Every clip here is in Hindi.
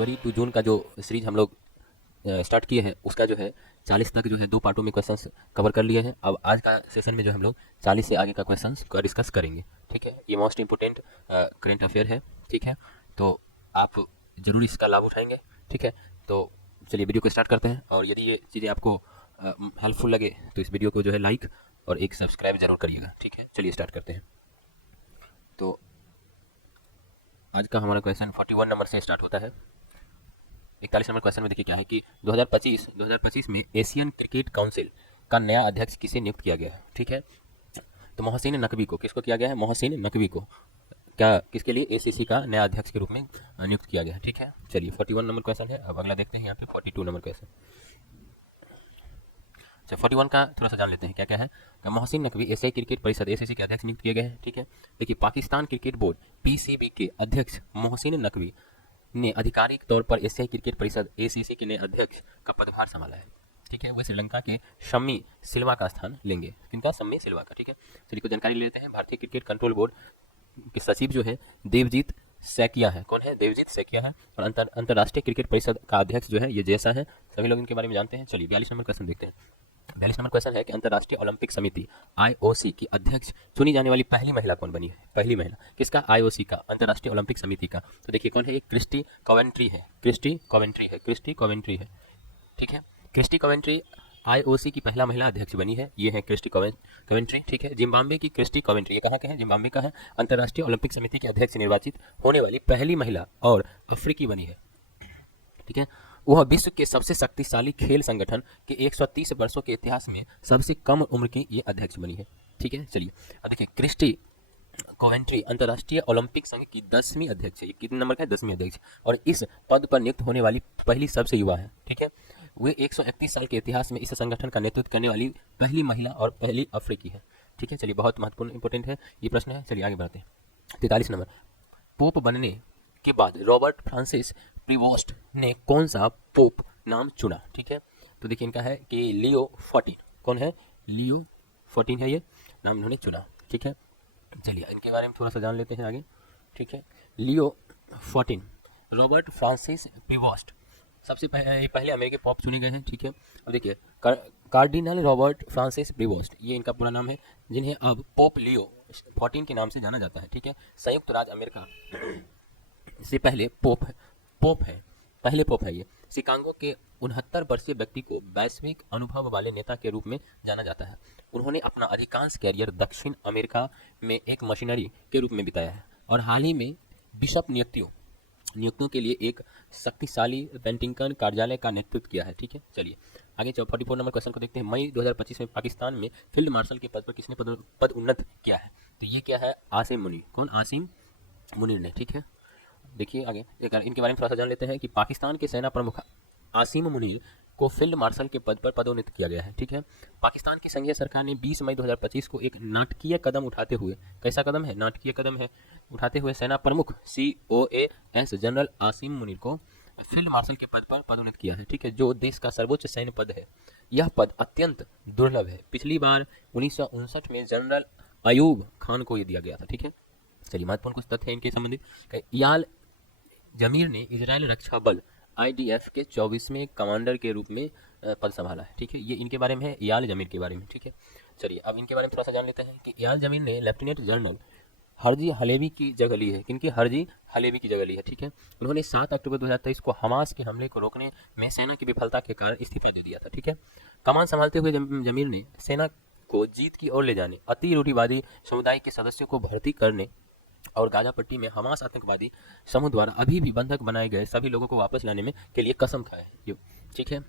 जनवरी टू जून का जो सीरीज हम लोग स्टार्ट किए हैं उसका जो है 40 तक जो है 2 पार्टों में क्वेश्चंस कवर कर लिए हैं। अब आज का सेशन में जो हम लोग 40 से आगे का क्वेश्चंस का डिस्कस करेंगे। ठीक है, ये मोस्ट इंपोर्टेंट करेंट अफेयर है। ठीक है, तो आप ज़रूर इसका लाभ उठाएंगे। ठीक है, तो चलिए वीडियो को स्टार्ट करते हैं। और यदि ये चीज़ें आपको हेल्पफुल लगे तो इस वीडियो को जो है लाइक और एक सब्सक्राइब जरूर करिएगा। ठीक है, चलिए स्टार्ट करते हैं। तो आज का हमारा क्वेश्चन 41 नंबर से स्टार्ट होता है। 41 नंबर क्वेश्चन में देखिए क्या है कि 2025 में एशियन क्रिकेट काउंसिल का नया अध्यक्ष किसे नियुक्त किया गया है। ठीक है, तो मोहसिन नकवी को किसको किया गया है? मोहसिन नकवी को क्या किसके लिए एसीसी का नया अध्यक्ष के रूप में नियुक्त किया गया है। ठीक है, चलिए 41 नंबर क्वेश्चन है। अब अगला देखते हैं यहाँ पे 42 नंबर क्वेश्चन। अच्छा, 41 का थोड़ा सा जान लेते हैं क्या क्या है। मोहसिन नकवी एशियाई क्रिकेट परिषद एसीसी के अध्यक्ष नियुक्त किए गए हैं। ठीक है, देखिए पाकिस्तान क्रिकेट बोर्ड पीसीबी के अध्यक्ष मोहसिन नकवी ने आधिकारिक तौर पर एशियाई क्रिकेट परिषद एसीसी के नए अध्यक्ष का पदभार संभाला है। ठीक है, वे श्रीलंका के शम्मी सिल्वा का स्थान लेंगे। किनका? शम्मी सिल्वा का। ठीक है, चलिए कुछ जानकारी ले लेते हैं। भारतीय क्रिकेट कंट्रोल बोर्ड के सचिव जो है देवजीत सैकिया है। कौन है? देवजीत सैकिया है। और अंतर्राष्ट्रीय क्रिकेट परिषद का अध्यक्ष जो है ये जैसा है। सभी लोग इनके बारे में जानते हैं। चलिए 42 नंबर क्वेश्चन देखते हैं। 42 नंबर क्वेश्चन है कि अंतर्राष्ट्रीय ओलंपिक समिति आईओसी की अध्यक्ष चुनी जाने वाली पहली महिला कौन बनी है? पहली महिला किसका? आईओसी का, अंतर्राष्ट्रीय ओलंपिक समिति का। तो देखिए कौन है ये? क्रिस्टी कॉवेंट्री है। क्रिस्टी कॉवेंट्री है। क्रिस्टी कॉवेंट्री है। ठीक है, क्रिस्टी कॉवेंट्री आईओसी की पहला महिला अध्यक्ष बनी है। ये है क्रिस्टी कॉवेंट्री। ठीक है, जिम्बाब्वे की क्रिस्टी कॉवेंट्री, ये कहाँ के हैं? जिम्बाब्वे का है। अंतर्राष्ट्रीय ओलंपिक समिति के अध्यक्ष निर्वाचित होने वाली पहली महिला और अफ्रीकी बनी है। ठीक है, वह विश्व के सबसे शक्तिशाली खेल संगठन के 130 वर्षों के इतिहास में सबसे कम उम्र की ये अध्यक्ष बनी है। ठीक है, चलिए अब देखिए क्रिस्टी कोवेंट्री अंतर्राष्ट्रीय ओलंपिक संघ की 10वीं अध्यक्ष है। ये कितने नंबर का है? 10वीं अध्यक्ष। और इस पद पर नियुक्त होने वाली पहली सबसे युवा है। ठीक है, वे 131 साल के इतिहास में इस संगठन का नेतृत्व करने वाली पहली महिला और पहली अफ्रीकी है। ठीक है, चलिए बहुत महत्वपूर्ण इंपॉर्टेंट है ये प्रश्न है। चलिए आगे बढ़ते हैं। 43 नंबर, पोप बनने के बाद रॉबर्ट फ्रांसिस प्रीवोस्ट ने कौन सा पोप नाम चुना? ठीक है, तो देखिए इनका है कि लियो 14। कौन है? लियो 14 है ये नाम इन्होंने चुना। ठीक है, चलिए इनके बारे में थोड़ा सा जान लेते हैं आगे। ठीक है, लियो 14 रॉबर्ट फ्रांसिस प्रीवोस्ट सबसे पहले अमेरिकी पोप चुने गए हैं। ठीक है, अब देखिए कार्डिनल रॉबर्ट फ्रांसिस प्रीवोस्ट ये इनका पूरा नाम है, जिन्हें अब पोप लियो 14 के नाम से जाना जाता है। ठीक है, संयुक्त राज्य अमेरिका से पहले पोप है, पहले पोप है ये। शिकागो के 69 वर्षीय व्यक्ति को वैश्विक अनुभव वाले नेता के रूप में जाना जाता है। उन्होंने अपना अधिकांश कैरियर दक्षिण अमेरिका में एक मशीनरी के रूप में बिताया है और हाल ही में बिशप नियुक्तियों के लिए एक शक्तिशाली वेंटिंगटन कार्यालय का नेतृत्व किया है। ठीक है, चलिए आगे 44 नंबर क्वेश्चन को देखते हैं। मई 2025 में पाकिस्तान में फील्ड मार्शल के पद पर किसने पद उन्नत किया है? तो ये क्या है? आसिम मुनीर। कौन? आसिम मुनीर ने। ठीक है, देखिए आगे इनके बारे में थोड़ा सा जान लेते हैं कि पाकिस्तान के सेना प्रमुख आसिम मुनीर को फील्ड मार्शल के पद पर पदोन्नत किया गया है। ठीक है, पाकिस्तान की संघीय सरकार ने 20 मई 2025 को एक नाटकीय कदम उठाते हुए, कैसा कदम है? नाटकीय कदम है, उठाते हुए सेना प्रमुख COAS जनरल आसिम मुनीर को फील्ड मार्शल के पद पर पदोन्नत किया है। ठीक है, जो देश का सर्वोच्च सैन्य पद है। यह पद अत्यंत दुर्लभ है। पिछली बार 1959 में जनरल अयूब खान को ये दिया गया था। ठीक है, चलिए महत्वपूर्ण कुछ तथ्य इनके संबंधित। याल जमीर ने इजराइल रक्षा बल IDF के 24वें कमांडर के रूप में पद संभाला है। ठीक है, ये इनके बारे में है, याल जमीर के बारे में। ठीक है, चलिए अब इनके बारे में थोड़ा सा जान लेते हैं कि याल जमीर ने लेफ्टिनेंट जनरल हरजी हलेवी की जगह ली है। किनकी? हरजी हलेवी की जगह ली है। ठीक है, उन्होंने 7 अक्टूबर 2023 को हमास के हमले को रोकने में सेना की विफलता के कारण इस्तीफा दे दिया था। ठीक है, कमान संभालते हुए जमीर ने सेना को जीत की ओर ले जाने, अति रूढ़िवादी समुदाय के सदस्यों को भर्ती करने और गाजा पट्टी में हमास आतंकवादी समूह द्वारा अभी भी बंधक बनाए गए सभी लोगों को वापस लाने में के लिए कसम खाए है। ठीक है,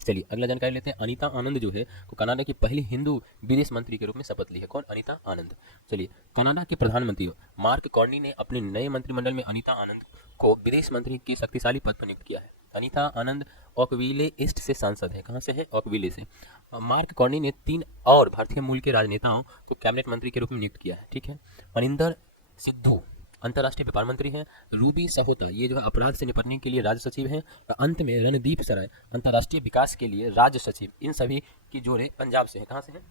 चलिए अगला जानकारी लेते हैं। अनीता आनंद जो है को कनाडा की पहली हिंदू विदेश मंत्री के रूप में शपथ ली है। कौन? अनीता आनंद। चलिए कनाडा के प्रधानमंत्री मार्क कार्नी ने अपने नए मंत्रिमंडल में अनीता आनंद को विदेश मंत्री के शक्तिशाली पद पर नियुक्त किया है। अनीता आनंद ओकविले ईस्ट से सांसद है। कहाँ से है? ओकविले से। मार्क कार्नी ने 3 और भारतीय मूल के राजनेताओं को कैबिनेट मंत्री के रूप में नियुक्त किया है। ठीक है, मनिंदर सिद्धू अंतर्राष्ट्रीय व्यापार मंत्री हैं। रूबी सहोता ये जो है अपराध से निपटने के लिए राज्य सचिव हैं। और अंत में रणदीप सराय अंतर्राष्ट्रीय विकास के लिए राज्य सचिव। इन सभी की जोड़े पंजाब से है। कहाँ से हैं?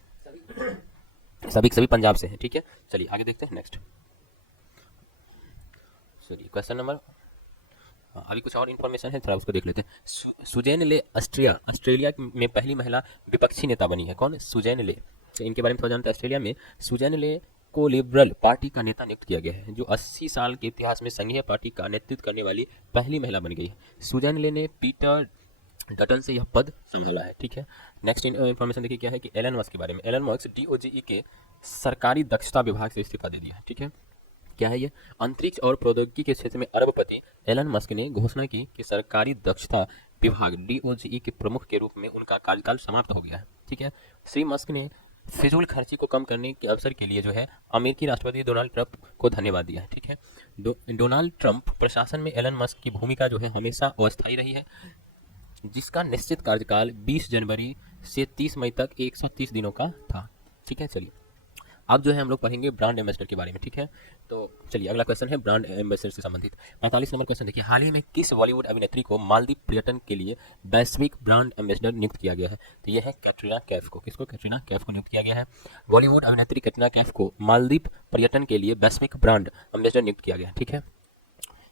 सभी पंजाब से हैं। ठीक है, चलिए आगे देखते हैं नेक्स्ट। चलिए क्वेश्चन नंबर हाँ, अभी कुछ और इन्फॉर्मेशन है, थोड़ा उसको देख लेते हैं। सुजैन ले ऑस्ट्रेलिया में पहली महिला विपक्षी नेता बनी है। कौन? सुजैन ले। तो इनके बारे में थोड़ा जानते हैं। ऑस्ट्रेलिया में सुजैन ले को लिबरल पार्टी का नेता नियुक्त किया गया है, जो 80 साल के इतिहास में संघीय पार्टी का नेतृत्व करने वाली पहली महिला बन गई है। सुजैन ले ने पीटर डटन से यह पद संभाला है। ठीक है, नेक्स्ट इन्फॉर्मेशन देखिए क्या है कि एलन मस्क के बारे में। एलन मस्क DOGE के सरकारी दक्षता विभाग से इस्तीफा दे दिया है। ठीक है, क्या है ये? अंतरिक्ष और प्रौद्योगिकी के क्षेत्र में अरबपति एलन मस्क ने घोषणा की कि सरकारी दक्षता विभाग DOGE के प्रमुख के रूप में उनका कार्यकाल समाप्त हो गया है। ठीक है, श्री मस्क ने फिजूल खर्ची को कम करने के अवसर के लिए जो है अमेरिकी राष्ट्रपति डोनाल्ड ट्रंप को धन्यवाद दिया है। ठीक है, डोनाल्ड ट्रंप प्रशासन में एलन मस्क की भूमिका जो है हमेशा अस्थायी रही है, जिसका निश्चित कार्यकाल 20 जनवरी से 30 मई तक 130 दिनों का था। ठीक है, चलिए अब जो है हम लोग पढ़ेंगे ब्रांड एम्बेसडर के बारे में। ठीक है, तो चलिए अगला क्वेश्चन है ब्रांड एम्बेसडर से संबंधित। 45 नंबर क्वेश्चन देखिए, हाल ही में किस बॉलीवुड अभिनेत्री को मालदीव पर्यटन के लिए वैश्विक ब्रांड एम्बेसडर नियुक्त किया गया है? तो यह है कैटरीना कैफ को। किसको? कैटरीना कैफ को नियुक्त किया गया है। बॉलीवुड अभिनेत्री कैटरीना कैफ को मालदीव पर्यटन के लिए वैश्विक ब्रांड एम्बेसडर नियुक्त किया गया है। ठीक है,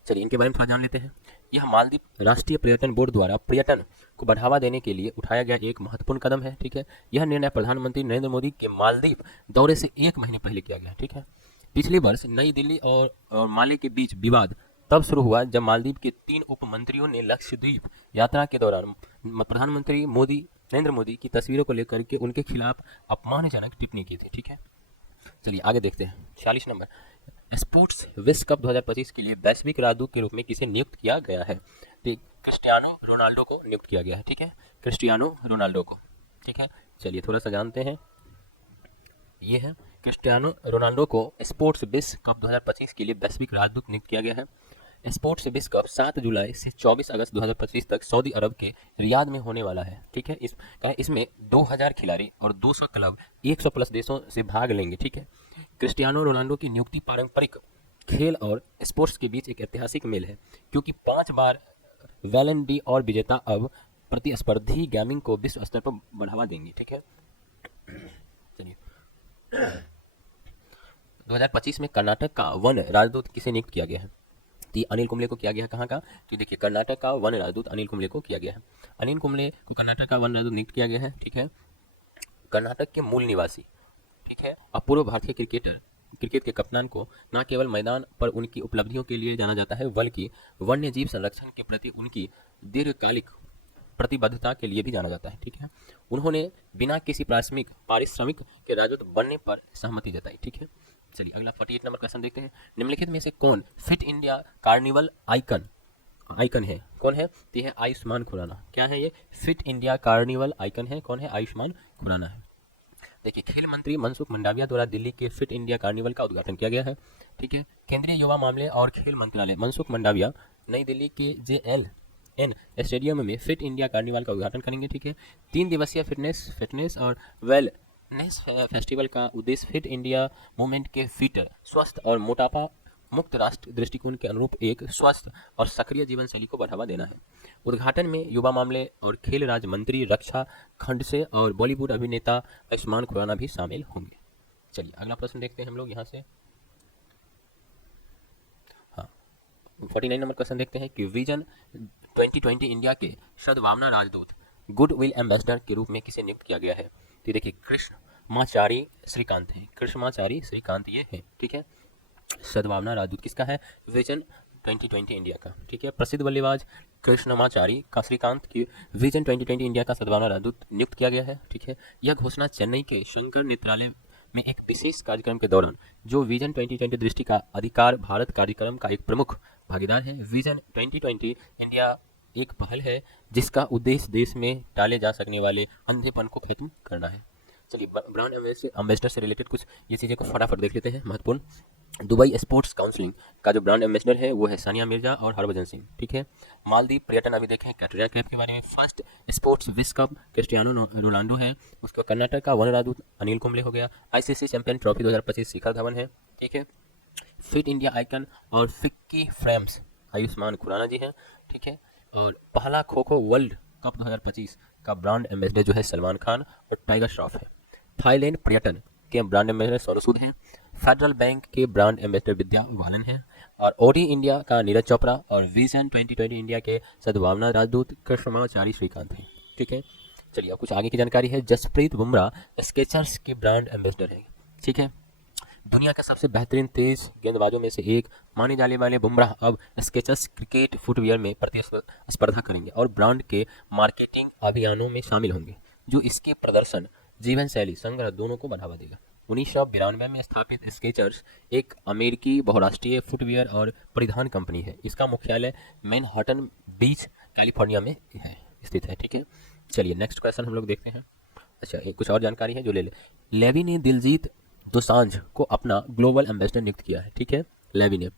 चलिए इनके बारे में थोड़ा जान लेते हैं। यह मालदीव राष्ट्रीय पर्यटन बोर्ड द्वारा पर्यटन को बढ़ावा देने के लिए उठाया गया एक महत्वपूर्ण कदम है। ठीक है, यह निर्णय प्रधानमंत्री नरेंद्र मोदी के मालदीव दौरे से 1 महीने पहले किया गया। ठीक है, पिछले वर्ष नई दिल्ली और माले के बीच विवाद तब शुरू हुआ जब मालदीव के 3 उप मंत्रियों ने लक्षद्वीप यात्रा के दौरान प्रधानमंत्री नरेंद्र मोदी की तस्वीरों को लेकर के उनके खिलाफ अपमानजनक टिप्पणी की थी। ठीक है, चलिए आगे देखते हैं। 46 नंबर, स्पोर्ट्स विश्व कप 2025 के लिए वैश्विक राजदूत के रूप में किसे नियुक्त किया गया है? तो क्रिस्टियानो रोनाल्डो को नियुक्त किया गया है। ठीक है, क्रिस्टियानो रोनाल्डो को। ठीक है, चलिए थोड़ा सा जानते हैं। ये है क्रिस्टियानो रोनाल्डो को स्पोर्ट्स विश्व कप 2025 के लिए वैश्विक राजदूत नियुक्त किया गया है। स्पोर्ट्स विश्व कप 7 जुलाई से 24 अगस्त 2025 तक सऊदी अरब के रियाद में होने वाला है। ठीक है, इसमें 2000 खिलाड़ी और 200 क्लब 100 प्लस देशों से भाग लेंगे। ठीक है, क्रिस्टियानो रोनाल्डो की नियुक्ति पारंपरिक खेल और स्पोर्ट्स के बीच एक ऐतिहासिक मेल है, क्योंकि 5 बार बैलन डी और विजेता अब प्रतिस्पर्धी गेमिंग को विश्व स्तर पर बढ़ावा देंगे। ठीक है, चलिए 2025 में कर्नाटक का वन राजदूत किसे नियुक्त किया गया है? तो अनिल कुंबले को किया गया है। कहाँ का? तो देखिए कर्नाटक का वन राजदूत अनिल कुंबले को किया गया है। अनिल कुंबले को कर्नाटक का वन राजदूत नियुक्त किया गया है। ठीक है, कर्नाटक के मूल निवासी, ठीक है, अपूर्व भारतीय क्रिकेट के कप्तान को न केवल मैदान पर उनकी उपलब्धियों के लिए जाना जाता है, बल्कि वन्य जीव संरक्षण के प्रति उनकी दीर्घकालिक प्रतिबद्धता के लिए भी जाना जाता है। ठीक है, उन्होंने बिना किसी पारिश्रमिक के राजदूत बनने पर सहमति जताई। ठीक है, चलिए अगला 48 नंबर क्वेश्चन देखते हैं। निम्नलिखित में से कौन फिट इंडिया कार्निवल आइकन है? कौन है? तो यह है आयुष्मान खुराना। क्या है ये? फिट इंडिया कार्निवल आइकन है। कौन है? आयुष्मान खुराना है। देखिए खेल मंत्री मनसुख मंडाविया द्वारा दिल्ली के फिट इंडिया कार्निवल का उद्घाटन किया गया है। ठीक है, केंद्रीय युवा मामले और खेल मंत्रालय मनसुख मंडाविया नई दिल्ली के JLN स्टेडियम में फिट इंडिया कार्निवल का उद्घाटन करेंगे। ठीक है, 3 दिवसीय फिटनेस और वेलनेस फेस्टिवल का उद्देश्य फिट इंडिया मूवमेंट के फिट, स्वस्थ और मोटापा मुक्त राष्ट्र दृष्टिकोण के अनुरूप एक स्वस्थ और सक्रिय जीवन शैली को बढ़ावा देना है। उद्घाटन में युवा मामले और खेल राज्य मंत्री रक्षा खंडसे और बॉलीवुड अभिनेता आयुष्मान खुराना भी शामिल होंगे। चलिए अगला प्रश्न देखते हैं हम लोग यहाँ से। हाँ, 49 नंबर क्वेश्चन देखते हैं कि विजन 2020 इंडिया के सद्भावना राजदूत गुडविल एम्बेसडर के रूप में किसे नियुक्त किया गया है? तो देखिए कृष्णमाचारी श्रीकांत है। कृष्णमाचारी श्रीकांत ये है। ठीक है, सद्भावना राजदूत किसका है? विजन 2020 इंडिया का। ठीक है, प्रसिद्ध बल्लेबाज कृष्णमाचारी का श्रीकांत की विजन 2020 इंडिया का सद्भावना राजदूत नियुक्त किया गया है। ठीक है, यह घोषणा चेन्नई के शंकर नेत्रालय में एक विशेष कार्यक्रम के दौरान जो विजन 2020 दृष्टि का अधिकार भारत कार्यक्रम का एक प्रमुख भागीदार है। विजन 2020 इंडिया एक पहल है जिसका उद्देश्य देश में टाले जा सकने वाले अंधेपन को खत्म करना है। चलिए ब्रांड एम्बेसडर से रिलेटेड कुछ ये चीज़ें को फटाफट देख लेते हैं महत्वपूर्ण। दुबई स्पोर्ट्स काउंसिलिंग का जो ब्रांड एम्बेसडर है वो है सानिया मिर्जा और हरभजन सिंह। ठीक है, मालदीव पर्यटन अभी देखें कैटरीना कैफ के बारे में। फर्स्ट स्पोर्ट्स विश्व कप क्रिस्टियानो रोनाल्डो है। उसका कर्नाटक का वन राजदूत अनिल कुंबले हो गया। ICC champion trophy 2025 Shikhar Dhawan है। ठीक है, फिट इंडिया आइकन और फिक्की फ्रेम्स आयुष्मान खुराना जी हैं। ठीक है, और पहला खो खो वर्ल्ड कप 2025 का ब्रांड एम्बेसडर जो है सलमान खान और टाइगर श्रॉफ है। थाईलैंड पर्यटन के ब्रांड एम्बेसडर सोनू सूद हैं। फेडरल बैंक के ब्रांड एम्बेसडर विद्या बालन हैं, और ओडी इंडिया का नीरज चोपड़ा, और विजन 2020 इंडिया के सद्भावना राजदूत कृष्णमाचारी श्रीकांत हैं। ठीक है, चलिए अब कुछ आगे की जानकारी है। जसप्रीत बुमराह स्केचर्स के ब्रांड एम्बेसडर हैं। ठीक है, दुनिया के सबसे बेहतरीन तेज गेंदबाजों में से एक माने जाने वाले बुमराह अब स्केचर्स क्रिकेट फुटवियर में प्रतिस्पर्धा करेंगे और ब्रांड के मार्केटिंग अभियानों में शामिल होंगे, जो इसके प्रदर्शन, जीवन शैली, संग्रह दोनों को बढ़ावा देगा। 1992 में स्थापित स्केचर्स एक अमेरिकी बहुराष्ट्रीय फुटवियर और परिधान कंपनी है। इसका मुख्यालय मैनहट्टन बीच, कैलिफोर्निया में है स्थित है। ठीक है, चलिए नेक्स्ट क्वेश्चन हम लोग देखते हैं। अच्छा, एक कुछ और जानकारी है जो ले लेवी ने दिलजीत दोसांझ को अपना ग्लोबल एम्बेसडर नियुक्त किया है। ठीक है, लेवी ने,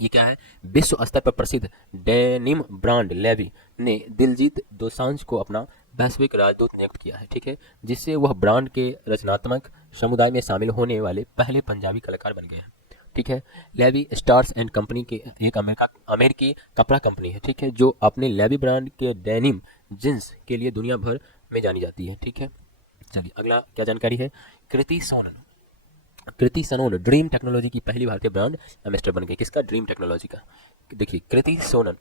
ये क्या है, विश्व स्तर पर प्रसिद्ध डेनिम ब्रांड लेवी ने दिलजीत दोसांझ को अपना वैश्विक राजदूत नियुक्त किया है। ठीक है, जिससे वह ब्रांड के रचनात्मक समुदाय में शामिल होने वाले पहले पंजाबी कलाकार बन गए हैं। ठीक है, लेवी स्टार्स एंड कंपनी के एक अमेरिकी कपड़ा कंपनी है। ठीक है, जो अपने लेवी ब्रांड के डेनिम जींस के लिए दुनिया भर में जानी जाती है। ठीक है, चलिए अगला क्या जानकारी है। कृति सनोन ड्रीम टेक्नोलॉजी की पहली भारतीय ब्रांड एम्बेसडर बन गई। किसका? ड्रीम टेक्नोलॉजी का। देखिए कृति सोनन,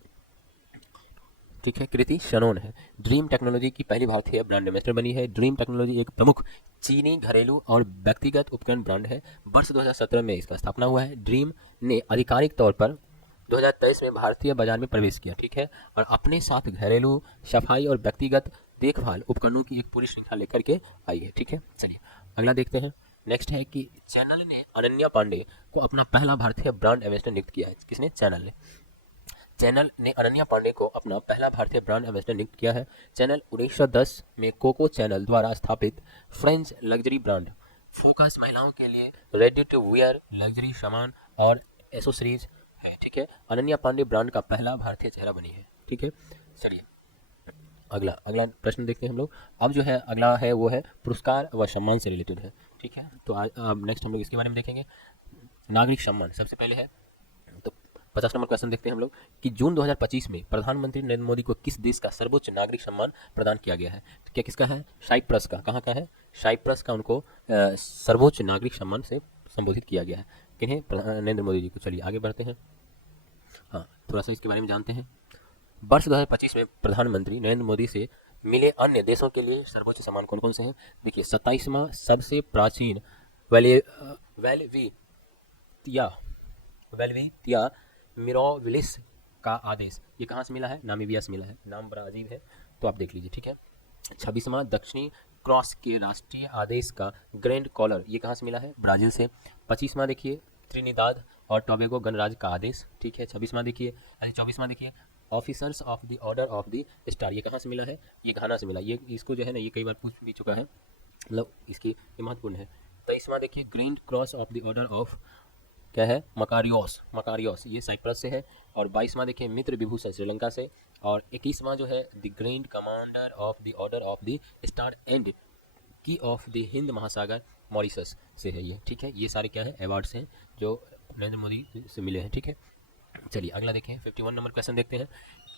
ठीक है, कृति सनोन है, ड्रीम टेक्नोलॉजी की पहली भारतीय ब्रांड एम्बेसडर बनी है। ड्रीम टेक्नोलॉजी एक प्रमुख चीनी घरेलू और व्यक्तिगत उपकरण ब्रांड है। वर्ष 2017 में इसका स्थापना हुआ है। ड्रीम ने आधिकारिक तौर पर 2023 में भारतीय बाजार में प्रवेश किया। ठीक है, और अपने साथ घरेलू, सफाई और व्यक्तिगत देखभाल उपकरणों की एक पूरी श्रृंखला लेकर के आई है। ठीक है, चलिए अगला देखते हैं। नेक्स्ट है कि चैनल ने अनन्या पांडे को अपना पहला भारतीय ब्रांड एम्बेसडर नियुक्त किया है। किसने? चैनल ने अनन्या पांडे को अपना पहला भारतीय ब्रांड एम्बेसडर नियुक्त किया है। चैनल 1910 में कोको चैनल द्वारा स्थापित फ्रेंच लग्जरी ब्रांड फोकस महिलाओं के लिए रेडी टू वियर लग्जरी सामान और एसेसरीज है। ठीक है, अनन्या पांडे ब्रांड का पहला भारतीय चेहरा बनी है। ठीक है, चलिए अगला प्रश्न देखते हैं हम लोग। अब जो है अगला है वो है पुरस्कार व सम्मान से रिलेटेड है। ठीक है, तो अब नेक्स्ट हम लोग इसके बारे में देखेंगे। नागरिक सम्मान सबसे पहले है, तो 50 नंबर क्वेश्चन देखते हैं हम लोग कि जून 2025 में प्रधानमंत्री नरेंद्र मोदी को किस देश का सर्वोच्च नागरिक सम्मान प्रदान किया गया है? तो क्या किसका है? साइप्रस का। कहाँ का है? साइप्रस का उनको सर्वोच्च नागरिक सम्मान से संबोधित किया गया है। किन्हें? नरेंद्र मोदी जी को। चलिए आगे बढ़ते हैं, हाँ थोड़ा सा इसके बारे में जानते हैं। वर्ष 2025 में प्रधानमंत्री नरेंद्र मोदी से मिले अन्य देशों के लिए सर्वोच्च सम्मान कौन कौन से हैं? देखिए 27वां सबसे प्राचीन वेल्वितिया मिरोविलिस का आदेश, ये कहाँ से मिला है? नामीबिया से मिला है। नाम बड़ा अजीब है तो आप देख लीजिए। ठीक है, 26वां दक्षिणी क्रॉस के राष्ट्रीय आदेश का ग्रैंड कॉलर, ये कहाँ से मिला है? ब्राजील से। 25वां देखिए त्रिनिदाद और टोबैगो गणराज्य का आदेश। ठीक है, 26वां देखिए, 24वां देखिए officers of the order of the star, ये कहाँ से मिला है? ये घाना से मिला। ये इसको जो है ना ये कई बार पूछ भी चुका है, मतलब इसकी ये महत्वपूर्ण है। 23वां देखिए grand cross of the order of क्या है? मकारियोस, ये साइप्रस से है। और 22वां देखिए मित्र विभूषण श्रीलंका से। और 21वां जो है the grand commander of the order of the star and की ऑफ द हिंद महासागर मॉरिशस से है ये। ठीक है, ये सारे क्या है? अवार्ड्स हैं जो नरेंद्र मोदी से मिले हैं। ठीक है, चलिए अगला देखें। 51 नंबर क्वेश्चन देखते हैं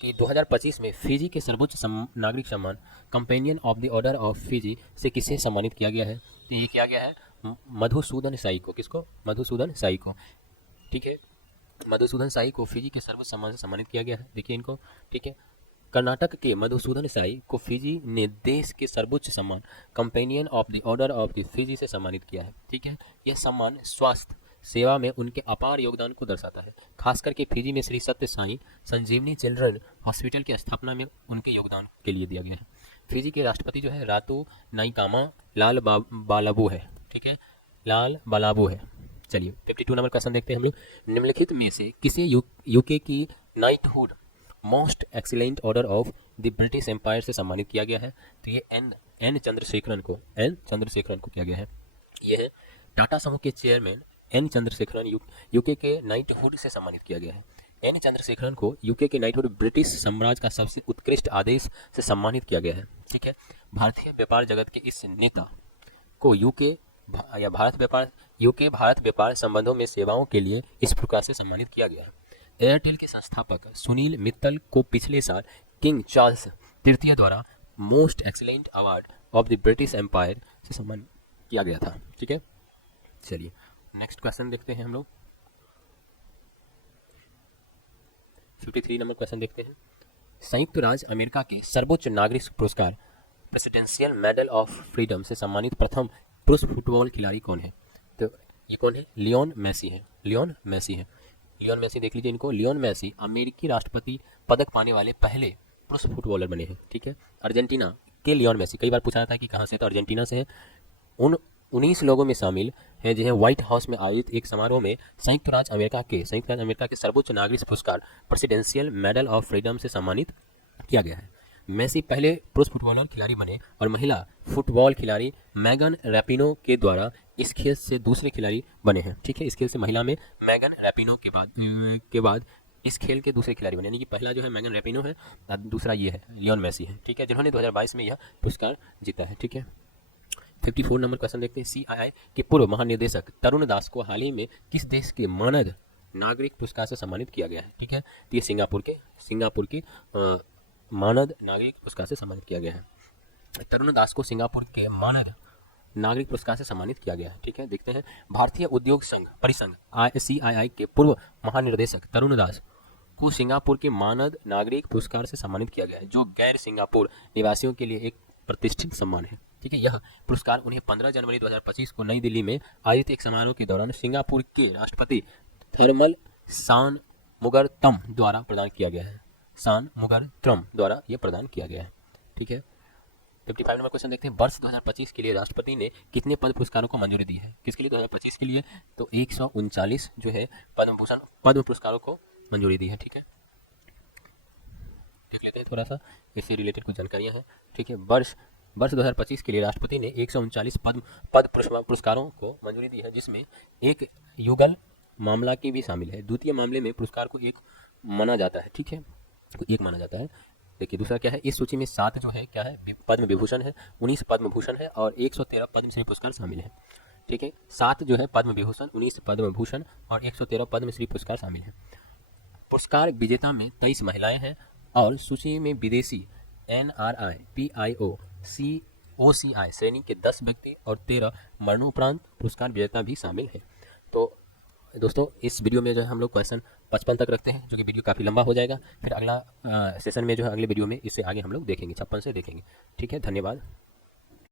कि 2025 में फिजी के सर्वोच्च नागरिक सम्मान companion of the order of Fiji से किसे सम्मानित किया गया है? तो ये किया गया है मधुसूदन साई को। किसको? मधुसूदन साई को। ठीक है, मधुसूदन साई को फिजी के सर्वोच्च सम्मान से सम्मानित किया गया है। देखिए इनको। ठीक है, कर्नाटक के मधुसूदन साई को फिजी ने देश के सर्वोच्च सम्मान companion of the order of the Fiji से सम्मानित किया है। ठीक है, यह सम्मान स्वास्थ्य सेवा में उनके अपार योगदान को दर्शाता है। खास करके फिजी में श्री सत्य साई संजीवनी चिल्ड्रन हॉस्पिटल की स्थापना में उनके योगदान के लिए दिया गया है। फिजी के राष्ट्रपति जो है रातू नाइकामा लाल बालाबू है। ठीक है, लाल बालाबू है। चलिए 52 नंबर क्वेश्चन देखते हैं हम लोग। निम्नलिखित में से किसे यूके की knighthood most excellent order of the British Empire से सम्मानित किया गया है? तो ये एन चंद्रशेखरन को किया गया है। ये है टाटा समूह के चेयरमैन एन चंद्रशेखरन यूके के नाइटहुड से सम्मानित किया गया है। एन चंद्रशेखरन को यूके के नाइटहुड ब्रिटिश साम्राज्य का सबसे उत्कृष्ट आदेश से सम्मानित किया गया है। ठीक है, भारतीय व्यापार जगत के इस नेता को यूके भारत व्यापार संबंधों में सेवाओं के लिए इस प्रकार से सम्मानित किया गया है। एयरटेल के संस्थापक सुनील मित्तल को पिछले साल किंग चार्ल्स तृतीय द्वारा most excellent award of the British Empire से सम्मानित किया गया था। ठीक है, चलिए नेक्स्ट क्वेश्चन देखते हैं हम लोग 53 नंबर क्वेश्चन देखते हैं। संयुक्त राज्य अमेरिका के सर्वोच्च नागरिक पुरस्कार प्रेसिडेंशियल मेडल ऑफ फ्रीडम से सम्मानित प्रथम पुरुष फुटबॉल खिलाड़ी कौन है? तो ये कौन है? लियोन मेसी है। लियोन मेसी है। लियोन मेसी देख लीजिए इनको। लियोन मेसी अमेरिकी राष्ट्रपति पदक पाने वाले पहले पुरुष फुटबॉलर बने हैं। ठीक है, अर्जेंटीना के लियोन मेसी, कई बार पूछा था कि कहाँ से, तो अर्जेंटीना से है। उन 19 लोगों में शामिल हैं जिन्हें व्हाइट हाउस में आयोजित एक समारोह में संयुक्त राज्य अमेरिका के सर्वोच्च नागरिक पुरस्कार प्रेसिडेंशियल मेडल ऑफ फ्रीडम से सम्मानित किया गया है। मेसी पहले पुरुष फुटबॉलर खिलाड़ी बने और महिला फुटबॉल खिलाड़ी मैगन रैपिनो के द्वारा इस खेल से दूसरे खिलाड़ी बने हैं। ठीक है, इस खेल से महिला में मैगन रैपिनो के बाद इस खेल के दूसरे खिलाड़ी बने, यानी कि पहला जो है मैगन रैपिनो है, दूसरा ये है लियोन मेसी है। ठीक है, जिन्होंने 2022 में यह पुरस्कार जीता है। ठीक है, 54 नंबर क्वेश्चन देखते हैं। सीआईआई के पूर्व महानिदेशक तरुण दास को हाल ही में किस देश के मानद नागरिक पुरस्कार से सम्मानित किया गया है? ठीक है, तो ये सिंगापुर के मानद नागरिक पुरस्कार से सम्मानित किया गया है। तरुण दास को सिंगापुर के मानद नागरिक पुरस्कार से सम्मानित किया गया है। ठीक है, देखते हैं। भारतीय उद्योग संघ परिसंघ सीआईआई के पूर्व महानिर्देशक तरुण दास को सिंगापुर के मानद नागरिक पुरस्कार से सम्मानित किया गया है, जो गैर सिंगापुर निवासियों के लिए एक प्रतिष्ठित सम्मान है। ठीक है, यह पुरस्कार उन्हें 15 जनवरी 2025 को नई दिल्ली में आयोजित एक समारोह के दौरान सिंगापुर के राष्ट्रपति थर्मल शानमुगारतम द्वारा प्रदान किया गया है। शानमुगारतम द्वारा यह प्रदान किया गया है। ठीक है, 55 नंबर क्वेश्चन देखते हैं। वर्ष 2025 के लिए राष्ट्रपति ने कितने पद्म पुरस्कारों को मंजूरी दी है? किसके लिए? 2025 के लिए तो 139 जो है पद्म पुरस्कारों को मंजूरी दी है। ठीक है, देख लेते हैं थोड़ा सा इससे रिलेटेड कुछ जानकारियां हैं। ठीक है, वर्ष 2025 के लिए राष्ट्रपति ने 139 पद्म पुरस्कारों को मंजूरी दी है, जिसमें एक युगल मामला की भी शामिल है। द्वितीय मामले में पुरस्कार को एक माना जाता है। ठीक है, तो एक माना जाता है। देखिए दूसरा क्या है, इस सूची में 7 जो है क्या है, पद्म विभूषण है, 19 पद्म भूषण है और 113 पद्मश्री पुरस्कार शामिल है। ठीक है, 7 जो है पद्म विभूषण, 19 पद्म भूषण और 113 पद्मश्री पुरस्कार शामिल है। पुरस्कार विजेता में 23 महिलाएं हैं और सूची में विदेशी NRI, PIO, COCI श्रेणी के 10 व्यक्ति और 13 मरणोपरांत पुरस्कार विजेता भी शामिल हैं। तो दोस्तों इस वीडियो में जो है हम लोग क्वेश्चन 55 तक रखते हैं, जो कि वीडियो काफ़ी लंबा हो जाएगा। फिर अगला सेशन में जो है अगले वीडियो में इससे आगे हम लोग देखेंगे, 56 से देखेंगे। ठीक है, धन्यवाद।